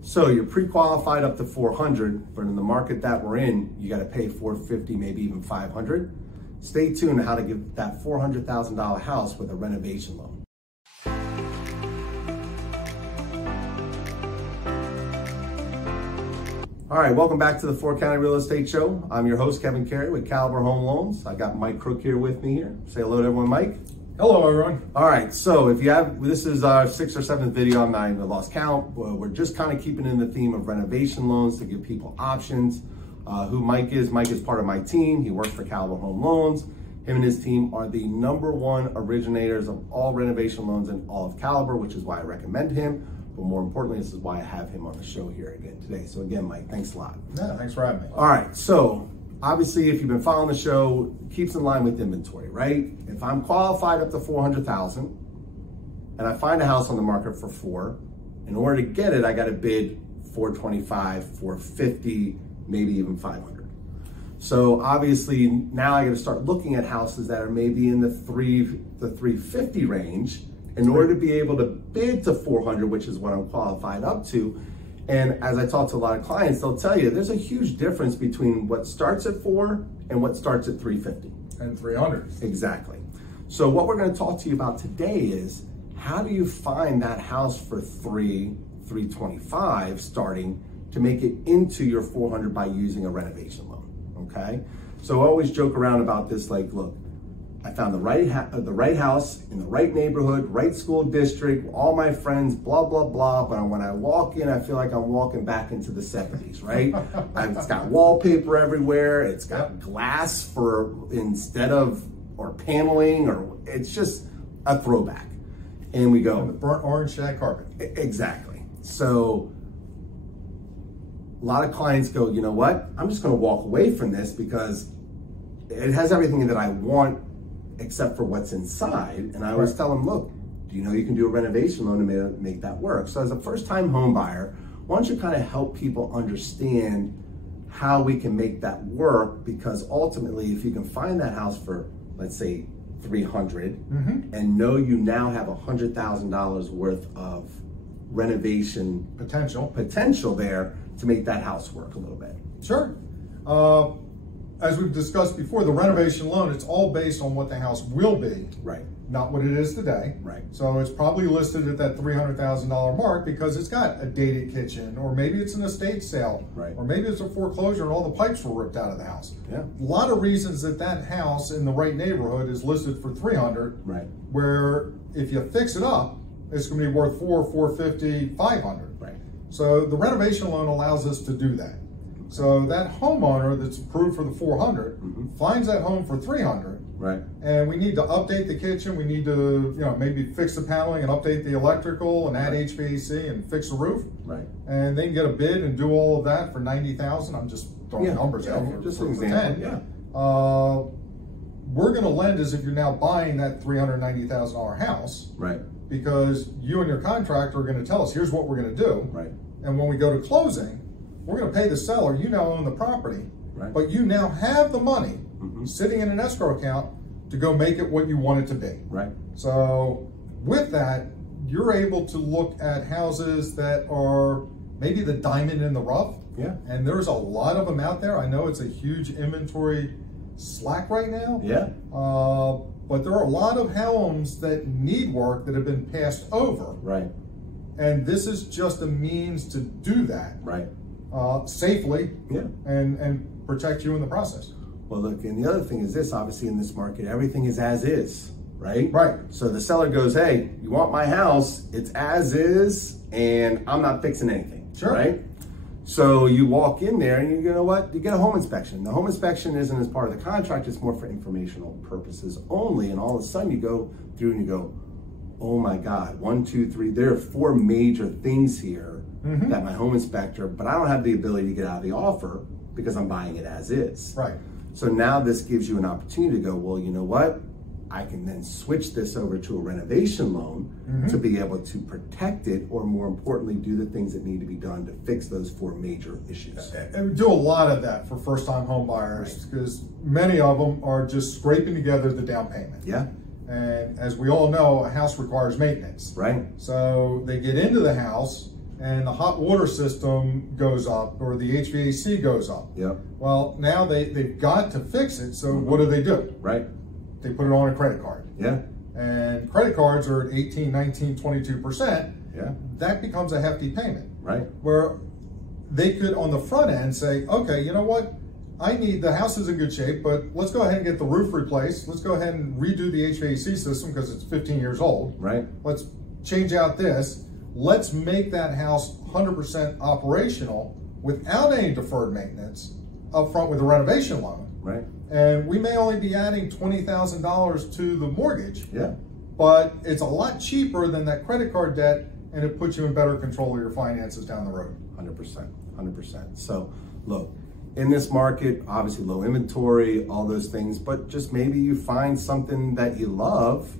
So you're pre-qualified up to 400, but in the market that we're in, you got to pay 450, maybe even 500. Stay tuned on how to get that $400,000 house with a renovation loan. All right, welcome back to the 4 County Real Estate Show. I'm your host, Kevin Carey with Caliber Home Loans. I got Mike Crook here with me here. Say hello to everyone, Mike. Hello, everyone. All right, so if you have, this is our 6th or 7th video, I'm not even lost count. We're just kind of keeping in the theme of renovation loans to give people options. Who Mike is part of my team. He works for Caliber Home Loans. Him and his team are the #1 originators of all renovation loans in all of Caliber, which is why I recommend him. But more importantly, this is why I have him on the show here again today. So again, Mike, thanks a lot. Yeah, thanks for having me. All right, so obviously if you've been following the show, it keeps in line with inventory, right? If I'm qualified up to 400,000 and I find a house on the market for 4, in order to get it, I got to bid 425, 450, maybe even 500. So obviously now I got to start looking at houses that are maybe in the 350 range in order to be able to bid to 400, which is what I'm qualified up to. And as I talk to a lot of clients, they'll tell you there's a huge difference between what starts at 4 and what starts at 350. And 300. Exactly. So what we're going to talk to you about today is how do you find that house for 325 starting to make it into your 400 by using a renovation loan, okay? So I always joke around about this, like, look, I found the right house in the right neighborhood, right school district, all my friends, blah, blah, blah. But when I walk in, I feel like I'm walking back into the 70s, right? It's got wallpaper everywhere. It's got glass instead of paneling, or it's just a throwback. And we go. And the burnt orange shag carpet. Exactly. So a lot of clients go, you know what? I'm just going to walk away from this because it has everything that I want except for what's inside. And I always tell them, look, do you know you can do a renovation loan to make that work? So as a first-time home buyer, why don't you kind of help people understand how we can make that work? Because ultimately, if you can find that house for, let's say, 300, and know you now have $100,000 worth of renovation potential there to make that house work a little bit. Sure. As we've discussed before, the renovation loan, it's all based on what the house will be, right? Not what it is today, right? So it's probably listed at that $300,000 mark because it's got a dated kitchen, or maybe it's an estate sale, right? Or maybe it's a foreclosure and all the pipes were ripped out of the house. Yeah, a lot of reasons that house in the right neighborhood is listed for 300, right? Where if you fix it up, it's going to be worth 450, 500, right? So the renovation loan allows us to do that. So that homeowner that's approved for the 400 finds that home for 300, right? And we need to update the kitchen. We need to, maybe fix the paneling and update the electrical and add HVAC and fix the roof, right? And they can get a bid and do all of that for 90,000. I'm just throwing numbers out for, just for an example. 10. Yeah. We're going to lend as if you're now buying that $390,000 house, right? Because you and your contractor are going to tell us, here's what we're going to do, right? And when we go to closing, we're going to pay the seller. You now own the property, right? But you now have the money sitting in an escrow account to go make it what you want it to be, right? So with that, you're able to look at houses that are maybe the diamond in the rough. Yeah. And there's a lot of them out there. I know it's a huge inventory slack right now. Yeah. But there are a lot of homes that need work that have been passed over. Right. And this is just a means to do that. Right. Safely, yeah, and protect you in the process. Well, look, and the other thing is this, obviously in this market, everything is as is, right? Right. So the seller goes, hey, you want my house, it's as is, and I'm not fixing anything, sure, right? So you walk in there and you know what? You get a home inspection. The home inspection isn't as part of the contract, it's more for informational purposes only, and all of a sudden you go through and you go, oh my God, 1, 2, 3, there are 4 major things here that my home inspector, but I don't have the ability to get out of the offer because I'm buying it as is. Right. So now this gives you an opportunity to go, well, you know what? I can then switch this over to a renovation loan to be able to protect it, or more importantly, do the things that need to be done to fix those 4 major issues. And we do a lot of that for first-time home buyers because many of them are just scraping together the down payment. Yeah. And as we all know, a house requires maintenance. Right. So they get into the house and the hot water system goes up or the HVAC goes up. Yep. Well, now they've got to fix it, so what do? Right. They put it on a credit card. Yeah. And credit cards are at 18, 19, 22%. Yeah. That becomes a hefty payment. Right. Where they could, on the front end, say, okay, you know what? The house is in good shape, but let's go ahead and get the roof replaced. Let's go ahead and redo the HVAC system because it's 15 years old. Right. Let's change out this. Let's make that house 100% operational without any deferred maintenance up front with a renovation loan. Right. And we may only be adding $20,000 to the mortgage. Yeah. But it's a lot cheaper than that credit card debt, and it puts you in better control of your finances down the road. 100%. 100%. So look, in this market, obviously low inventory, all those things, but just maybe you find something that you love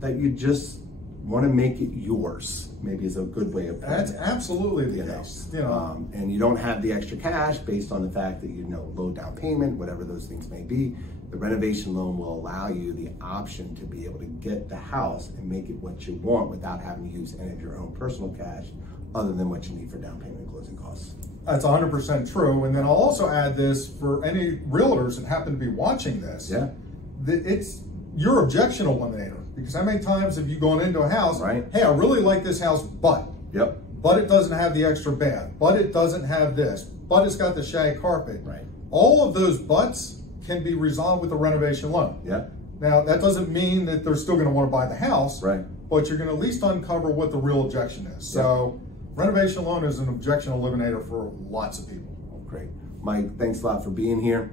that you just want to make it yours, maybe is a good way of putting That's it. absolutely the case. And you don't have the extra cash based on the fact that low down payment, whatever those things may be. The renovation loan will allow you the option to be able to get the house and make it what you want without having to use any of your own personal cash other than what you need for down payment and closing costs. That's 100% true. And then I'll also add this for any realtors that happen to be watching this. Yeah. It's your objection eliminator. Because how many times have you gone into a house, right? Hey, I really like this house, but it doesn't have the extra bath, but it doesn't have this, but it's got the shag carpet. Right. All of those buts can be resolved with a renovation loan. Yeah. Now, that doesn't mean that they're still going to want to buy the house, right? But you're going to at least uncover what the real objection is. So, renovation loan is an objection eliminator for lots of people. Great. Mike, thanks a lot for being here.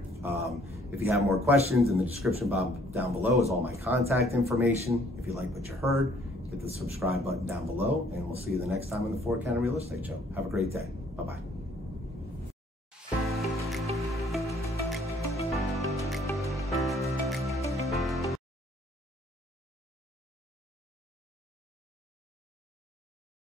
If you have more questions, in the description box down below is all my contact information. If you like what you heard, hit the subscribe button down below, and we'll see you the next time on the Ford County Real Estate Show. Have a great day. Bye-bye.